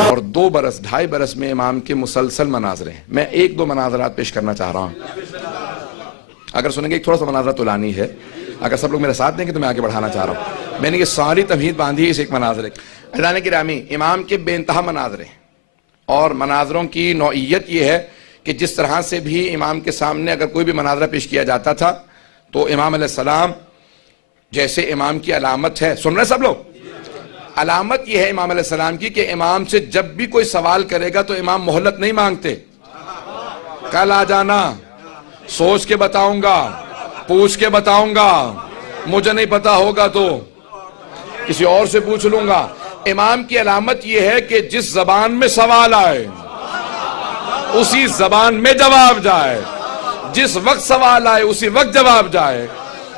اور 2 برس 2.5 برس میں امام کے مسلسل مناظرے ہیں. میں 1-2 مناظرات پیش کرنا چاہ رہا ہوں. اگر سنیں گے ایک تھوڑا سا مناظرہ طولانی ہے, اگر سب لوگ میرے ساتھ دیں گے تو میں آگے بڑھانا چاہ رہا ہوں. میں نے یہ ساری تمہید باندھی ہے اس ایک مناظرے. عزیزان گرامی, امام کے بے انتہا مناظرے ہیں, اور مناظروں کی نوعیت یہ ہے کہ جس طرح سے بھی امام کے سامنے اگر کوئی بھی مناظرہ پیش کیا جاتا تھا تو امام علیہ السلام جیسے امام کی علامت ہے, سن رہے سب لوگ, علامت یہ ہے امام علیہ السلام کی کہ امام سے جب بھی کوئی سوال کرے گا تو امام مہلت نہیں مانگتے. کل آ جانا, سوچ کے بتاؤں گا, پوچھ کے بتاؤں گا, مجھے نہیں پتا ہوگا تو کسی اور سے پوچھ لوں گا. امام کی علامت یہ ہے کہ جس زبان میں سوال آئے اسی زبان میں جواب جائے, جس وقت سوال آئے اسی وقت جواب جائے.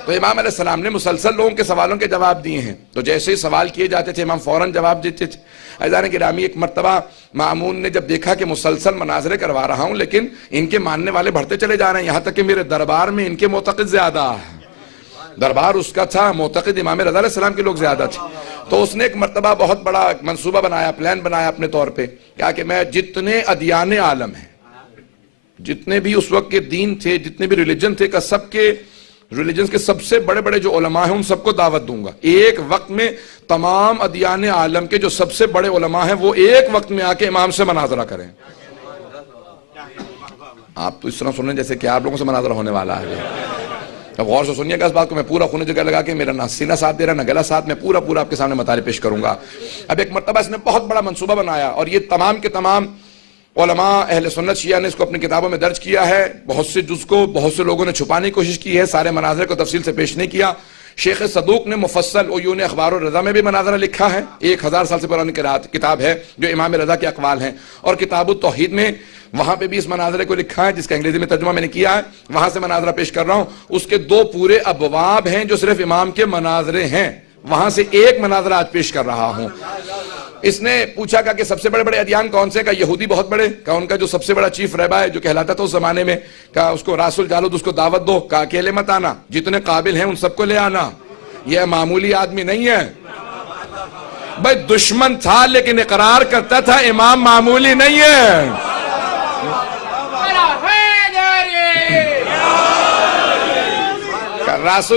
تو امام علیہ السلام نے مسلسل لوگوں کے سوالوں کے جواب دیے ہیں. تو جیسے ہی سوال کیے جاتے تھے امام فوراً جواب دیتے تھے. عزیزان گرامی, ایک مرتبہ مامون نے جب دیکھا کہ مسلسل مناظرے کروا رہا ہوں لیکن ان کے ماننے والے بڑھتے چلے جا رہے ہیں, یہاں تک کہ میرے دربار میں ان کے معتقد زیادہ ہے. دربار اس کا تھا, معتقد امام رضا علیہ السلام کے لوگ زیادہ تھے. تو اس نے ایک مرتبہ بہت بڑا منصوبہ بنایا, پلان بنایا اپنے طور پہ, کہا کہ میں جتنے ادیان عالم ہیں, جتنے بھی اس وقت کے دین تھے, جتنے بھی ریلیجن تھے, کا سب کے ریلیجنز کے سب سے بڑے بڑے جو علماء ہیں ان سب کو دعوت دوں گا. ایک وقت میں تمام ادیان عالم کے جو سب سے بڑے علماء ہیں وہ ایک وقت میں آ کے امام سے مناظرہ کریں. آپ تو اس طرح سن رہے ہیں جیسے کہ آپ لوگوں سے مناظرہ ہونے والا ہے. اب غور سے سنیے گا اس بات کو, میں پورا خون جگہ لگا کے, میرا نہ سینہ ساتھ دے رہا نہ گلا ساتھ, میں پورا آپ کے سامنے مطالعے پیش کروں گا. اب ایک مرتبہ اس نے بہت بڑا منصوبہ بنایا اور یہ تمام کے تمام علماء اہل سنت شیعہ نے اس کو اپنی کتابوں میں درج کیا ہے. بہت سے جز کو بہت سے لوگوں نے چھپانے کی کوشش کی ہے, سارے مناظرے کو تفصیل سے پیش نہیں کیا. شیخ صدوق نے مفصل عیون اخبار الرضا میں بھی مناظرہ لکھا ہے, 1000 سال سے پرانی کتاب ہے جو امام رضا کے اقوال ہیں. اور کتاب التوحید میں وہاں پہ بھی اس مناظرے کو لکھا ہے, جس کا انگریزی میں ترجمہ میں نے کیا ہے, وہاں سے مناظرہ پیش کر رہا ہوں. اس کے 2 پورے ابواب ہیں جو صرف امام کے مناظرے ہیں, وہاں سے ایک مناظرہ آج پیش کر رہا ہوں. اس نے پوچھا کہ سب سے بڑے بڑے ادیان کون سے, کہا یہودی بہت بڑے, کہا ان کا جو سب سے بڑا چیف رہبا ہے جو کہلاتا تھا اس زمانے میں, کہا اس کو راس الجالود, اس کو دعوت دو, کہا اکیلے مت آنا, جتنے قابل ہیں ان سب کو لے آنا, یہ معمولی آدمی نہیں ہے. بھائی دشمن تھا لیکن اقرار کرتا تھا امام معمولی نہیں ہے. راس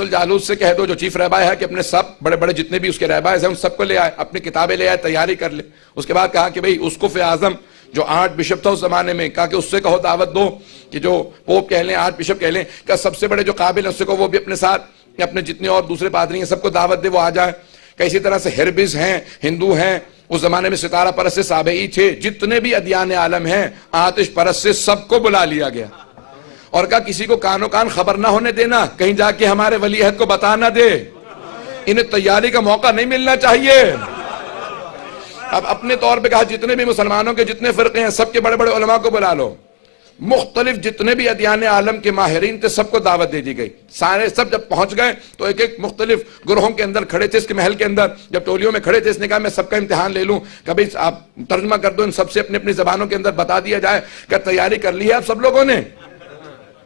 الجالود سے کہہ دو جو چیف رہبا ہے کہ اپنے سب بڑے بڑے جتنے بھی اس کے رہبائے ہیں ان سب کو لے آئے, اپنی کتابیں لے آئے, تیاری کر لے. اس کے بعد کہا کہ بھئی اسقف اعظم جو 8 بشپ تھا اس زمانے میں, کہا کہ اس سے کہو دعوت دو کہ جو پوپ کہہ لیں, 8 بشپ کہہ لیں, کہ سب سے بڑے جو قابل ہیں اس سے کہو وہ بھی اپنے ساتھ, اپنے جتنے اور دوسرے پادری ہیں سب کو دعوت دے, وہ آ جائے. کہ اسی طرح سے ہربز ہیں, ہندو ہیں, اس زمانے میں ستارہ پرست سے سابعی تھے, جتنے بھی ادیان عالم ہیں, آتش پرست سے سب کو بلا لیا گیا. اور کہا کسی کو کانوں کان خبر نہ ہونے دینا, کہیں جا کے ہمارے ولی عہد کو بتا نہ دے, انہیں تیاری کا موقع نہیں ملنا چاہیے. اب اپنے طور پہ کہا جتنے بھی مسلمانوں کے جتنے فرقے ہیں سب کے بڑے بڑے علماء کو بلا لو. مختلف جتنے بھی ادیان عالم کے ماہرین تھے سب کو دعوت دے دی گئی. سارے سب جب پہنچ گئے تو ایک ایک مختلف گروہوں کے اندر کھڑے تھے, اس کے محل کے اندر جب ٹولیوں میں کھڑے تھے, اس نے کہا میں سب کا امتحان لے لوں, کبھی آپ ترجمہ کر دو, ان سب سے اپنی اپنی زبانوں کے اندر بتا دیا جائے کہ تیاری کر لی ہے آپ سب لوگوں نے.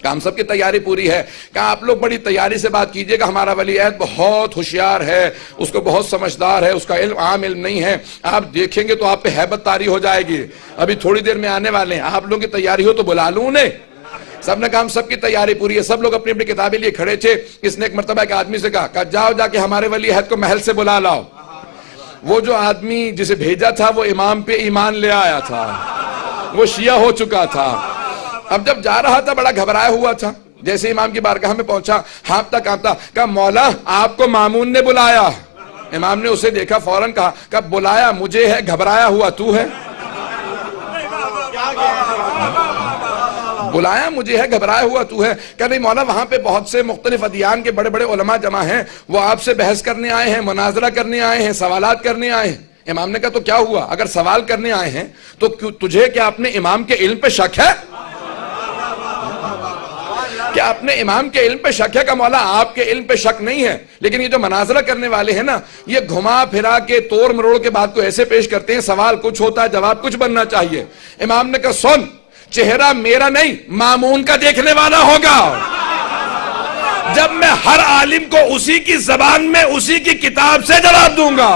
کہا ہم سب کی تیاری پوری ہے. کہا آپ لوگ بڑی تیاری سے بات کیجئے گا, ہمارا ولی عہد بہت ہوشیار ہے, اس کو بہت سمجھدار ہے, اس کا علم عام علم نہیں ہے, آپ دیکھیں گے تو آپ پہ ہیبت طاری ہو جائے گی, ابھی تھوڑی دیر میں آنے والے ہیں, آپ لوگوں کی تیاری ہو تو بلا لوں انہیں. سب نے کہا ہم سب کی تیاری پوری ہے, سب لوگ اپنی اپنی کتابیں لیے کھڑے تھے. اس نے ایک مرتبہ ایک آدمی سے کہا جاؤ جا کے ہمارے ولی عہد کو محل سے بلا لاؤ. وہ جو آدمی جسے بھیجا تھا وہ امام پہ ایمان لے آیا تھا, وہ شیعہ ہو چکا تھا. اب جب جا رہا تھا بڑا گھبرایا ہوا تھا, جیسے امام کی بارگاہ میں پہنچا ہانپتا کانپتا, کہا مولا آپ کو مامون نے بلایا. امام نے اسے دیکھا, فوراً کہا کہ بلایا مجھے ہے, گھبرایا ہوا تو ہے. بلایا مجھے ہے, گھبرایا ہوا تو ہے. کہ نہیں مولا وہاں پہ بہت سے مختلف ادیان کے بڑے بڑے علماء جمع ہیں, وہ آپ سے بحث کرنے آئے ہیں, مناظرہ کرنے آئے ہیں, سوالات کرنے آئے ہیں. امام نے کہا تو کیا ہوا, اگر سوال کرنے آئے ہیں تو تجھے کیا اپنے امام کے علم پہ شک ہے, کیا اپنے امام کے علم پہ شک ہے؟ کہ مولا آپ کے علم پہ شک نہیں ہے, لیکن یہ جو مناظرہ کرنے والے ہیں نا, یہ گھما پھرا کے توڑ مروڑ کے بات کو ایسے پیش کرتے ہیں, سوال کچھ ہوتا ہے جواب کچھ بننا چاہیے. امام نے کہا سن, چہرہ میرا نہیں مامون کا دیکھنے والا ہوگا, جب میں ہر عالم کو اسی کی زبان میں اسی کی کتاب سے جواب دوں گا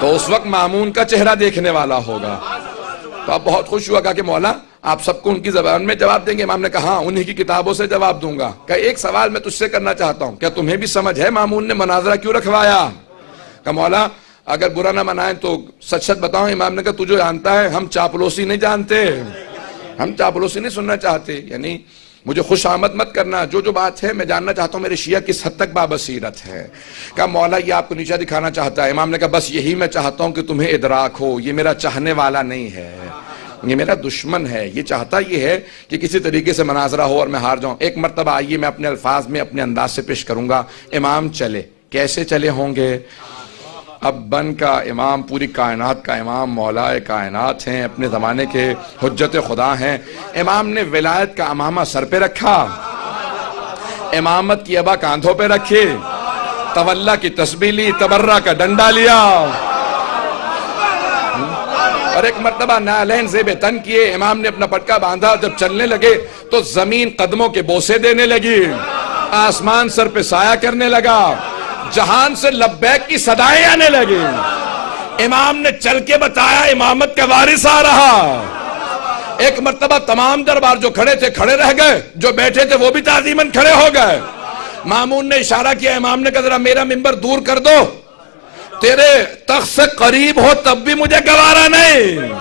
تو اس وقت مامون کا چہرہ دیکھنے والا ہوگا. تو آپ بہت خوش ہوا کہ مولا آپ سب کو ان کی زبان میں جواب دیں گے؟ امام نے کہا ہاں انہی کی کتابوں سے جواب دوں گا. کہ ایک سوال میں تجھ سے کرنا چاہتا ہوں, کیا تمہیں بھی سمجھ ہے مامون نے مناظرہ کیوں رکھوایا؟ کہ مولا اگر برا نہ منائیں تو سچ سچ بتاؤں. امام نے کہا تجھے جانتا ہے ہم چاپلوسی نہیں جانتے, ہم چاپلوسی نہیں سننا چاہتے, یعنی مجھے خوش آمد مت کرنا, جو بات ہے میں جاننا چاہتا ہوں میرے شیعہ کس حد تک بابصیرت ہے. کہا مولا یہ آپ کو نیچا دکھانا چاہتا ہے. امام نے کہا بس یہی میں چاہتا ہوں کہ تمہیں ادراک ہو, یہ میرا چاہنے والا نہیں ہے, یہ میرا دشمن ہے. یہ چاہتا یہ ہے کہ کسی طریقے سے مناظرہ ہو اور میں ہار جاؤں. ایک مرتبہ آئیے میں اپنے الفاظ میں اپنے انداز سے پیش کروں گا. امام چلے, کیسے چلے ہوں گے؟ اب بن کا امام, پوری کائنات کا امام, مولا کائنات ہیں, اپنے زمانے کے حجت خدا ہیں. امام نے ولایت کا امامہ سر پہ رکھا, امامت کی ابا کاندھوں پہ رکھی, تولا کی تسبیح لی, تبرہ کا ڈنڈا لیا, اور ایک مرتبہ نعلین زیب تن کیے. امام نے اپنا پٹکا باندھا, جب چلنے لگے تو زمین قدموں کے بوسے دینے لگی, آسمان سر پہ سایہ کرنے لگا, جہان سے لبیک کی صدائیں آنے لگی. امام نے چل کے بتایا امامت کا وارث آ رہا. ایک مرتبہ تمام دربار جو کھڑے تھے کھڑے رہ گئے, جو بیٹھے تھے وہ بھی تعظیماً کھڑے ہو گئے. مامون نے اشارہ کیا, امام نے کہا ذرا میرا منبر دور کر دو, تیرے تخت سے قریب ہو تب بھی مجھے گوارا نہیں.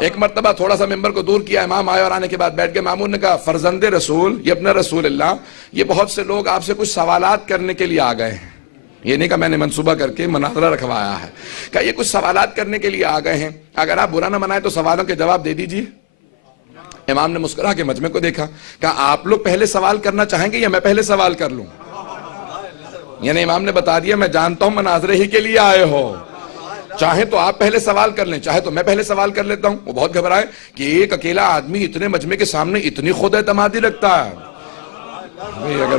ایک مرتبہ تھوڑا سا منبر کو دور کیا, امام آئے اور آنے کے بعد بیٹھ گئے. مامون نے کہا فرزند رسول, یہ اپنا رسول اللہ, یہ بہت سے لوگ آپ سے کچھ سوالات کرنے کے لیے آ گئے ہیں. یہ نہیں کہ میں نے منصوبہ کر کے مناظرہ رکھوایا ہے, کہ یہ کچھ سوالات کرنے کے لیے آ گئے ہیں, اگر آپ برا نہ منائیں تو سوالوں کے جواب دے دیجئے. امام نے مسکرا کے مجمع کو دیکھا, کہا آپ لوگ پہلے سوال کرنا چاہیں گے یا میں پہلے سوال کر لوں؟ یعنی امام نے بتا دیا میں جانتا ہوں مناظرے ہی کے لیے آئے ہو, چاہے تو آپ پہلے سوال کر لیں, چاہے تو میں پہلے سوال کر لیتا ہوں. وہ بہت گھبرائے کہ ایک اکیلا آدمی اتنے مجمع کے سامنے اتنی خود اعتمادی رکھتا ہے. اگر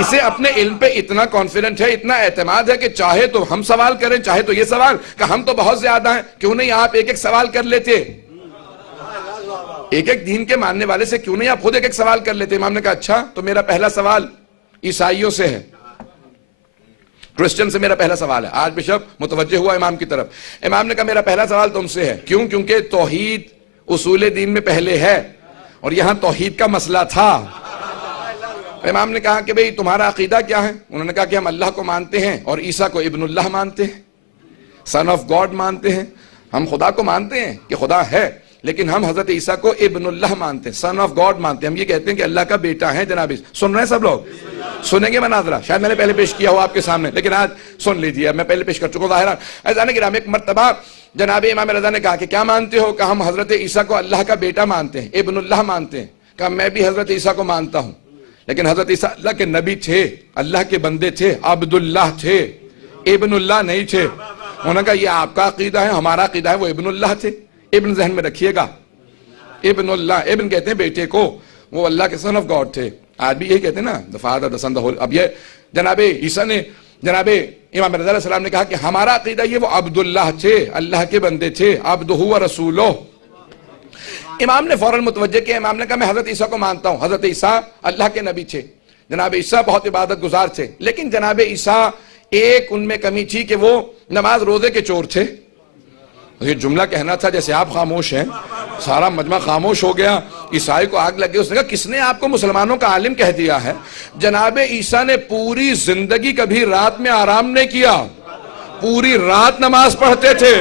اسے اپنے علم پہ اتنا کانفیڈنٹ ہے, اتنا اعتماد ہے کہ چاہے تو ہم سوال کریں, چاہے تو یہ سوال, کہ ہم تو بہت زیادہ ہیں, کیوں نہیں آپ ایک ایک سوال کر لیتے؟ ایک ایک دین کے ماننے والے سے کیوں نہیں آپ خود ایک ایک سوال کر لیتے؟ امام نے کہا اچھا تو میرا پہلا سوال عیسائیوں سے ہے, کرسچن سے میرا پہلا سوال ہے. آج بشپ متوجہ ہوا امام کی طرف. امام نے کہا میرا پہلا سوال تم سے ہے. کیوں؟ کیونکہ توحید اصول دین میں پہلے ہے اور یہاں توحید کا مسئلہ تھا. امام نے کہا کہ بھئی تمہارا عقیدہ کیا ہے؟ انہوں نے کہا کہ ہم اللہ کو مانتے ہیں اور عیسیٰ کو ابن اللہ مانتے ہیں, سن آف گاڈ مانتے ہیں. ہم خدا کو مانتے ہیں کہ خدا ہے, لیکن ہم حضرت عیسیٰ کو ابن اللہ مانتے ہیں, سن آف گاڈ مانتے ہیں. ہم یہ کہتے ہیں کہ اللہ کا بیٹا ہے. جناب سن رہے ہیں سب لوگ؟ سنیں گے مناظرہ؟ شاید میں نے پہلے پیش کیا ہو آپ کے سامنے, لیکن آج سن لیجیے, میں پہلے پیش کر چکا ہوں. ظاہران عزیزان کرام, ایک مرتبہ جناب امام رضا نے کہا کہ کیا مانتے ہو؟ کہ ہم حضرت عیسیٰ کو اللہ کا بیٹا مانتے ہیں, ابن اللہ مانتے ہیں. کہا میں بھی حضرت عیسیٰ کو مانتا ہوں, لیکن حضرت عیسیٰ اللہ کے نبی تھے, اللہ کے بندے تھے, عبداللہ تھے, ابن اللہ نہیں تھے. انہوں نے کہا یہ آپ کا عقیدہ ہے, ہمارا عقیدہ ہے وہ ابن اللہ تھے. ابن ذہن میں رکھیے گا, ابن اللہ, ابن کہتے ہیں بیٹے کو, وہ اللہ کے سن آف گاڈ تھے. آج بھی یہی کہتے ہیں نا, the father, the son, the whole. اب یہ جناب عیسیٰ نے, جناب امام رضا علیہ السلام نے کہا کہ ہمارا عقیدہ یہ وہ عبداللہ تھے, اللہ کے بندے تھے, عبدہ و رسولہ. امام نے فوراً متوجہ کیا. امام نے کہا میں حضرت عیسیٰ کو مانتا ہوں, حضرت عیسیٰ اللہ کے نبی تھے, جناب عیسیٰ بہت عبادت گزار تھے, لیکن جناب عیسیٰ ایک ان میں کمی تھی کہ وہ نماز روزے کے چور تھے. یہ جملہ کہنا تھا جیسے آپ خاموش ہیں, سارا مجمع خاموش ہو گیا. عیسائی کو آگ لگ گئی. اس نے کہا کس نے آپ کو مسلمانوں کا عالم کہہ دیا ہے؟ جناب عیسیٰ نے پوری زندگی کبھی رات میں آرام نہیں کیا, پوری رات نماز پڑھتے تھے,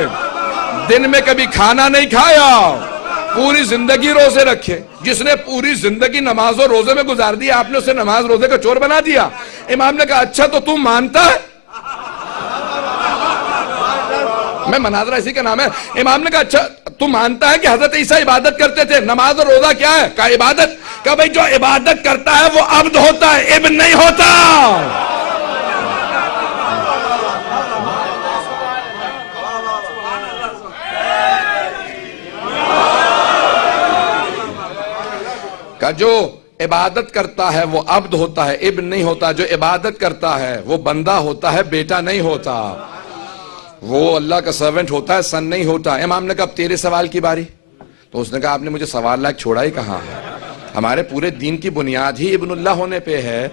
دن میں کبھی کھانا نہیں کھایا, پوری زندگی روزے رکھے. جس نے پوری زندگی نماز اور روزے میں گزار دی, آپ نے اسے نماز روزے کا چور بنا دیا. امام نے کہا اچھا تو تم مانتا ہے؟ میں مناظرہ اسی کا نام ہے. امام نے کہا اچھا تو مانتا ہے کہ حضرت عیسیٰ عبادت کرتے تھے؟ نماز اور روزہ کیا ہے؟ کہا عبادت. کہا بھئی جو عبادت کرتا ہے وہ عبد ہوتا ہے, ابن نہیں ہوتا. کہا جو عبادت کرتا ہے وہ عبد ہوتا ہے, ابن نہیں ہوتا. جو عبادت کرتا ہے وہ بندہ ہوتا ہے, بیٹا نہیں ہوتا. وہ اللہ کا سرونٹ ہوتا ہے, سن نہیں ہوتا. امام نے کہا اب تیرے سوال کی باری, تو اس نے کہا آپ نے مجھے سوال لائق چھوڑا ہی کہاں ہے؟ ہمارے پورے دین کی بنیاد ہی ابن اللہ ہونے پہ ہے،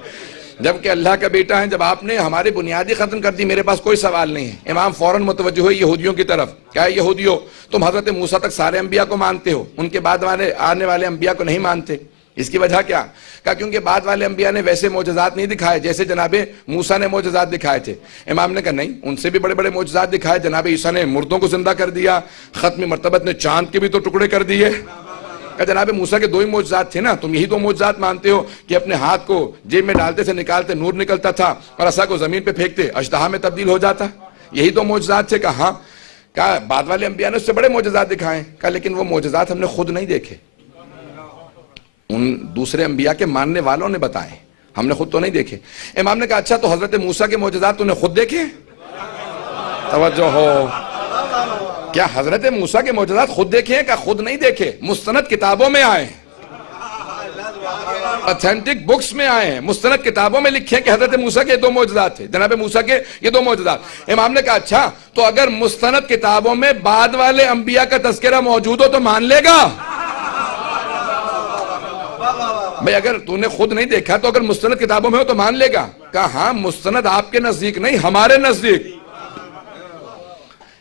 جبکہ اللہ کا بیٹا ہے۔ جب آپ نے ہماری بنیادی ختم کر دی، میرے پاس کوئی سوال نہیں ہے۔ امام فوراً متوجہ ہوئے یہودیوں کی طرف، کیا یہودیوں تم حضرت موسیٰ تک سارے انبیاء کو مانتے ہو، ان کے بعد آنے والے انبیاء کو نہیں مانتے؟ اس کی وجہ کیا؟ کہا کیونکہ بعد والے انبیاء نے ویسے معجزات نہیں دکھائے جیسے جناب موسیٰ نے معجزات دکھائے تھے۔ امام نے کہا نہیں، ان سے بھی بڑے بڑے معجزات دکھائے۔ جناب عیسیٰ نے مردوں کو زندہ کر دیا، ختم مرتبت نے چاند کے بھی تو ٹکڑے کر دیے۔ کہ جناب موسیٰ کے دو ہی معجزات تھے نا، تم یہی دو معجزات مانتے ہو کہ اپنے ہاتھ کو جیب میں ڈالتے سے نکالتے نور نکلتا تھا، اور عصا کو زمین پہ پھینکتے اژدہا میں تبدیل ہو جاتا، یہی دو معجزات تھے؟ کہا ہاں۔ کہا بعد والے انبیاء نے اس سے بڑے معجزات دکھائے۔ کہا لیکن وہ معجزات ہم نے خود نہیں دیکھے، ان دوسرے انبیاء کے ماننے والوں نے بتائے، ہم نے خود تو نہیں دیکھے۔ امام نے کہا اچھا تو حضرت موسیٰ کے معجزات تو نے خود دیکھے؟ توجہ ہو، کیا حضرت موسیٰ کے معجزات خود دیکھے ہیں؟ کہ خود نہیں دیکھے، مستند کتابوں میں آئے ہیں، اتھینٹک بکس میں آئے ہیں، مستند کتابوں میں لکھے ہیں کہ حضرت موسیٰ کے دو معجزات تھے، جناب موسیٰ کے یہ دو معجزات۔ امام نے کہا اچھا تو اگر مستند کتابوں میں بعد والے انبیاء کا تذکرہ موجود ہو تو مان لے گا؟ بھئی اگر تو نے خود نہیں دیکھا تو اگر مستند کتابوں میں ہو تو مان لے گا؟ کہا ہاں، مستند آپ کے نزدیک نہیں، ہمارے نزدیک۔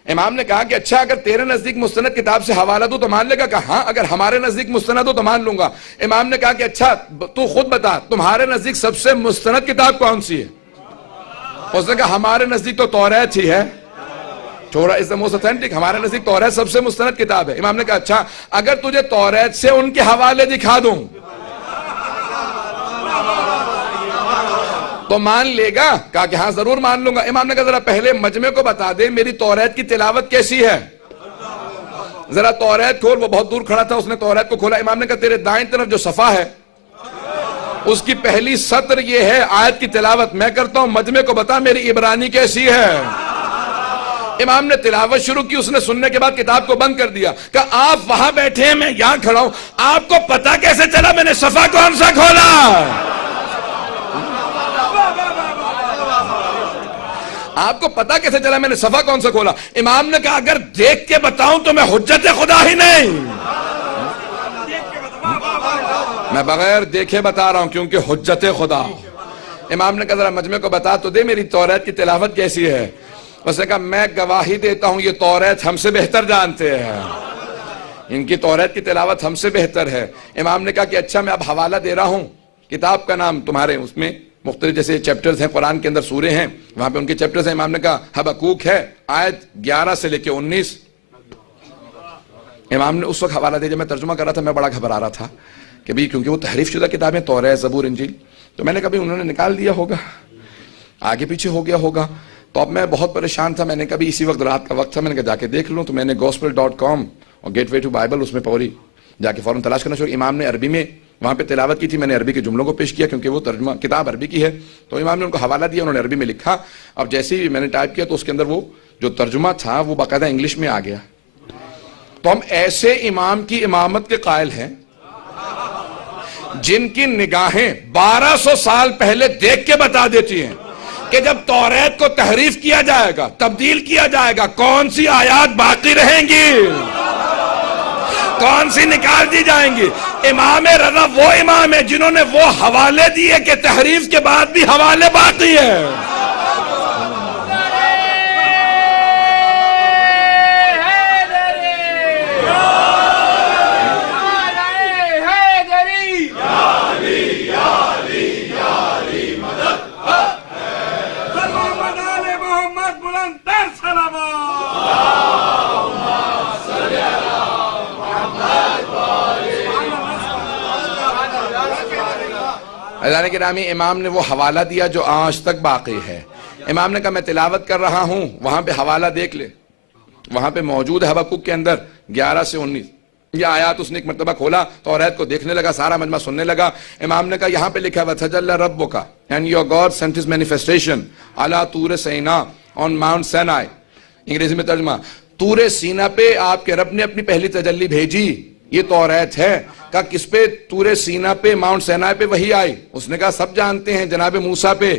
امام نے کہا کہ اچھا اگر تیرے نزدیک مستند کتاب سے حوالہ دو تو مان لے گا؟ کہا ہاں، اگر ہمارے نزدیک مستند ہو تو مان لوں گا۔ امام نے کہا کہ اچھا تو خود بتا تمہارے نزدیک سب سے مستند کتاب کون سی ہے؟ اس نے کہا ہمارے نزدیک تو توریت ہی ہے، تورات is the most authentic، ہمارے نزدیک توریت سب سے مستند کتاب ہے۔ امام نے کہا اچھا اگر تجھے توریت سے ان کے حوالے دکھا دوں تو مان لے گا؟ کہا کہ ہاں ضرور مان لوں گا۔ امام نے کہا ذرا پہلے مجمع کو بتا دے میری توریت کی تلاوت کیسی ہے، ذرا توریت کھول۔ وہ بہت دور کھڑا تھا، اس نے توریت کو کھولا۔ امام نے کہا تیرے دائیں طرف جو صفحہ ہے اس کی پہلی سطر یہ ہے آیت کی تلاوت میں کرتا ہوں، مجمع کو بتا میری عبرانی کیسی ہے۔ امام نے تلاوت شروع کی، اس نے سننے کے بعد کتاب کو بند کر دیا۔ کہا آپ وہاں بیٹھے ہیں، میں یہاں کھڑا ہوں، آپ کو پتا کیسے چلا میں نے صفحہ کون سا کھولا؟ آپ کو پتا کیسے چلا میں نے صفحہ کون سا کھولا؟ امام نے کہا اگر دیکھ کے بتاؤں تو میں حجت خدا ہی نہیں، میں بغیر دیکھے بتا رہا ہوں کیونکہ حجت خدا۔ امام نے کہا ذرا مجمع کو بتا تو دے میری توریت کی تلاوت کیسی ہے۔ اس نے کہا میں گواہی دیتا ہوں یہ توریت ہم سے بہتر جانتے ہیں، ان کی توریت کی تلاوت ہم سے بہتر ہے۔ امام نے کہا کہ اچھا میں اب حوالہ دے رہا ہوں، کتاب کا نام تمہارے اس میں مختلف جیسے چیپٹرز ہیں، قرآن کے اندر سورے ہیں، وہاں پہ ان کے چیپٹرز ہیں۔ امام نے کہا حبقوق ہے، آیت 11 سے لے کے 19۔ امام نے اس وقت حوالہ دیا جب میں ترجمہ کر رہا تھا، میں بڑا گھبرا رہا تھا کہ بھی کیونکہ وہ تحریف شدہ کتابیں توریت، زبور، انجیل، تو میں نے کہا انہوں نے نکال دیا ہوگا، آگے پیچھے ہو گیا ہوگا، تو اب میں بہت پریشان تھا۔ میں نے کبھی اسی وقت رات کا وقت تھا، میں نے کہا جا کے دیکھ لوں، تو میں نے gospel.com اور گیٹ وے ٹو بائبل اس میں پوری جا کے فوراً تلاش کرنا شروع۔ امام نے عربی میں وہاں پہ تلاوت کی تھی، میں نے عربی کے جملوں کو پیش کیا کیونکہ وہ ترجمہ کتاب عربی کی ہے، تو امام نے ان کو حوالہ دیا، انہوں نے عربی میں لکھا۔ اب جیسے ہی میں نے ٹائپ کیا تو اس کے اندر وہ جو ترجمہ تھا وہ باقاعدہ انگلش میں آ گیا۔ تو ہم ایسے امام کی امامت کے قائل ہیں جن کی نگاہیں 1200 سال پہلے دیکھ کے بتا دیتی ہیں کہ جب توریت کو تحریف کیا جائے گا، تبدیل کیا جائے گا، کون سی آیات باقی رہیں گی، کون سی نکال دی جائیں گی۔ امام رضا وہ امام ہے جنہوں نے وہ حوالے دیے کہ تحریف کے بعد بھی حوالے باقی ہے۔ عزیزان گرامی، امام نے وہ حوالہ دیا جو آج تک باقی ہے۔ امام نے کہا میں تلاوت کر رہا ہوں، وہاں پہ حوالہ دیکھ لے، وہاں پہ موجود ہے حبقوق کے اندر 11 سے 19 یہ آیات۔ اس نے ایک مرتبہ کھولا، توریت کو دیکھنے لگا، سارا مجمع سننے لگا۔ امام نے کہا یہاں پہ لکھا ہے وَتَجَلَّى رَبُّكَ and your God sent his manifestation عَلَى طُورِ سینا on Mount Sinai۔ انگریزی میں ترجمہ، طور سینا پہ آپ کے رب نے اپنی پہلی تجلی بھیجی، یہ توریت ہے۔ کہا کس پہ؟ طور سینا پہ، ماؤنٹ سینائی پہ وہی آئی۔ اس نے کہا سب جانتے ہیں جناب موسیٰ پہ۔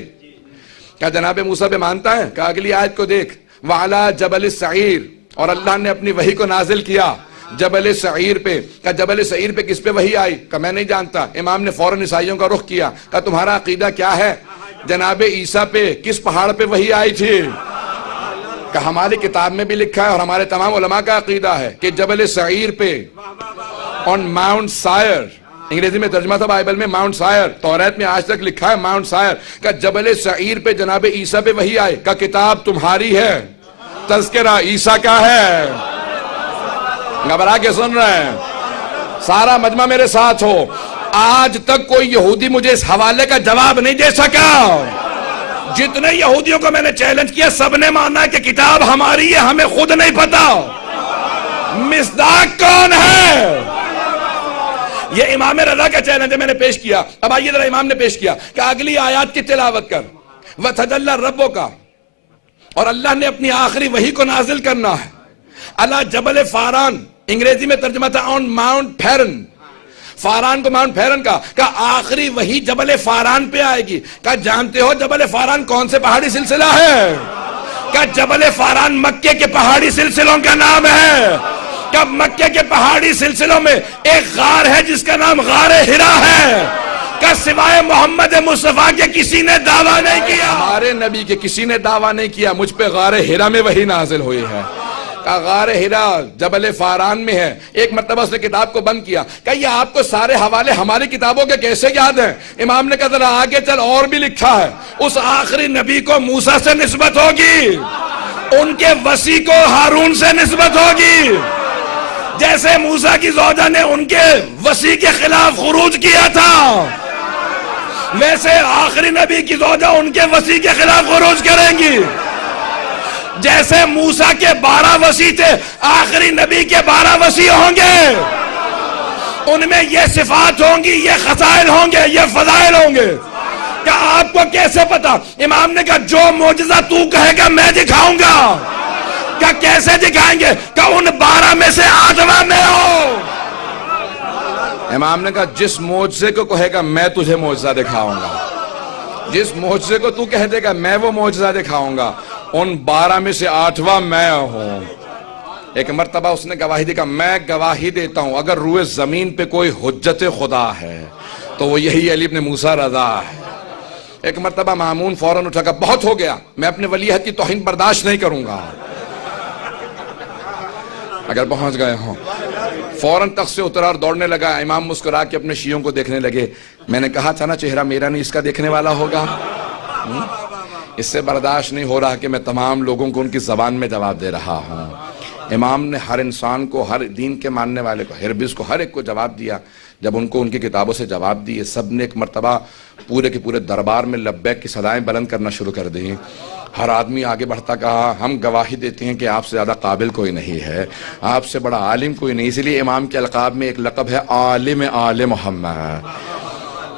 کیا جناب موسیٰ پہ مانتا ہے؟ کہا اگلی آیت کو دیکھ، وَعَلَى جَبَلِ السَّعِيرِ، اور اللہ نے اپنی وحی کو نازل کیا جبل سعیر پہ. کہا جبل سعیر پہ کس پہ وحی آئی؟ کہا میں نہیں جانتا. امام نے فوراً عیسائیوں کا رخ کیا. کہا تمہارا عقیدہ کیا ہے؟ جناب عیسیٰ پہ کس پہاڑ پہ وحی آئی تھی؟ کہ ہماری کتاب میں بھی لکھا ہے اور ہمارے تمام علماء کا عقیدہ ہے کہ جبل سعیر پہ on Mount Seir، انگریزی میں ترجمہ تھا بائبل میں ماؤنٹ سائر، توریت میں آج تک لکھا ہے ماؤنٹ سائر. کہ جبل سعیر پہ جناب عیسیٰ پہ وحی آئے. کہ کتاب تمہاری ہے، تذکرہ عیسیٰ کا ہے. گھبرا کے سن رہے ہیں؟ سارا مجمع میرے ساتھ ہو. آج تک کوئی یہودی مجھے اس حوالے کا جواب نہیں دے سکا. جتنے یہودیوں کو میں نے چیلنج کیا سب نے مانا کہ کتاب ہماری ہے، ہمیں خود نہیں پتا. مصداق کون ہے؟ یہ امام رضا کا چیلنج ہے، میں نے پیش کیا. اب آئیے ذرا امام نے پیش کیا کہ اگلی آیات کی تلاوت کر. وَتَجَلَّى رَبُّكَ، اور اللہ نے اپنی آخری وحی کو نازل کرنا ہے. اللہ جبل فاران، انگریزی میں ترجمہ تھا آن ماؤنٹ پھیرن. فاران کو ماؤنٹ پھیرن کا آخری وحی جبل فاران پہ آئے گی. کہا جانتے ہو جبل فاران کون سے پہاڑی سلسلہ ہے؟ کہا جبل فاران مکے کے پہاڑی سلسلوں کا نام ہے. کہ مکے کے پہاڑی سلسلوں میں ایک غار ہے جس کا نام غار ہرا ہے. کہ سوائے محمد مصطفیٰ کے کسی نے دعویٰ نہیں کیا، ہمارے نبی کے کسی نے دعویٰ نہیں کیا مجھ پہ غار ہرا میں وحی نازل ہوئی ہے. کہ غار ہرا جبل فاران میں ہے. ایک مرتبہ اس نے کتاب کو بند کیا. کہ یہ آپ کو سارے حوالے ہماری کتابوں کے کیسے یاد ہیں؟ امام نے کہا ذرا آگے چل، اور بھی لکھا ہے. اس آخری نبی کو موسیٰ سے نسبت ہوگی، ان کے وصی کو ہارون سے نسبت ہوگی. جیسے موسیٰ کی زوجہ نے ان کے وصی کے خلاف خروج کیا تھا، ویسے آخری نبی کی زوجہ ان کے وصی کے خلاف خروج کریں گی. جیسے موسیٰ کے 12 وصی تھے، آخری نبی کے 12 وصی ہوں گے. ان میں یہ صفات ہوں گی، یہ خصائل ہوں گے، یہ فضائل ہوں گے. کہ آپ کو کیسے پتا؟ امام نے کہا جو معجزہ تو کہے گا میں دکھاؤں گا. کہ کیسے دکھائیں گے؟ کہ ان 12 میں سے 8واں میں ہو. امام نے کہا جس معجزے کو کہے گا میں تجھے معجزہ دکھاؤں گا. جس معجزے کو تو کہہ دے گا میں وہ معجزہ دکھاؤں گا. ان 12 میں سے 8واں میں ہوں. ایک مرتبہ اس نے گواہی دی کہ میں گواہی دیتا ہوں اگر روئے زمین پہ کوئی حجت خدا ہے تو وہ یہی علی ابن موسیٰ رضا ہے. ایک مرتبہ مامون فوراً اٹھا کہ بہت ہو گیا، میں اپنے ولیعہد کی توہین برداشت نہیں کروں گا. اگر پہنچ گئے ہوں فوراً تخت سے اترا اور دوڑنے لگا. امام مسکرا کے اپنے شیعوں کو دیکھنے لگے. میں نے کہا تھا نا چہرہ میرا نہیں اس کا دیکھنے والا ہوگا. اس سے برداشت نہیں ہو رہا کہ میں تمام لوگوں کو ان کی زبان میں جواب دے رہا ہوں. امام نے ہر انسان کو، ہر دین کے ماننے والے کو، ہربز کو، ہر ایک کو جواب دیا. جب ان کو ان کی کتابوں سے جواب دیے سب نے ایک مرتبہ پورے کے پورے دربار میں لبیک کی صدائیں بلند کرنا شروع کر دی. ہر آدمی آگے بڑھتا کہا ہم گواہی دیتے ہیں کہ آپ سے زیادہ قابل کوئی نہیں ہے، آپ سے بڑا عالم کوئی نہیں. اس لیے امام کے القاب میں ایک لقب ہے عالم آل محمد.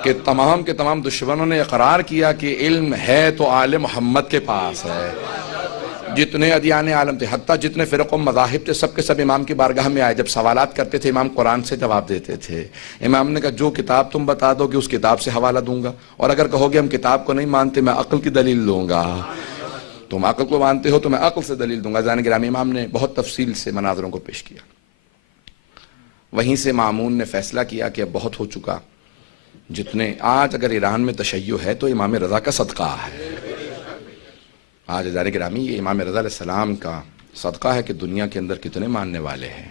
کہ تمام کے تمام دشمنوں نے اقرار کیا کہ علم ہے تو آل محمد کے پاس ہے. جتنے ادیان عالم تھے، حتیٰ جتنے فرق و مذاہب تھے، سب کے سب امام کی بارگاہ میں آئے. جب سوالات کرتے تھے امام قرآن سے جواب دیتے تھے. امام نے کہا جو کتاب تم بتا دو گے اس کتاب سے حوالہ دوں گا، اور اگر کہو گے ہم کتاب کو نہیں مانتے میں عقل کی دلیل دوں گا. تم عقل کو مانتے ہو تو میں عقل سے دلیل دوں گا. عزیزان گرامی، امام نے بہت تفصیل سے مناظروں کو پیش کیا. وہیں سے مامون نے فیصلہ کیا کہ اب بہت ہو چکا. جتنے آج اگر ایران میں تشیع ہے تو امام رضا کا صدقہ ہے. آج عزیزان گرامی یہ امام رضا علیہ السلام کا صدقہ ہے کہ دنیا کے اندر کتنے ماننے والے ہیں.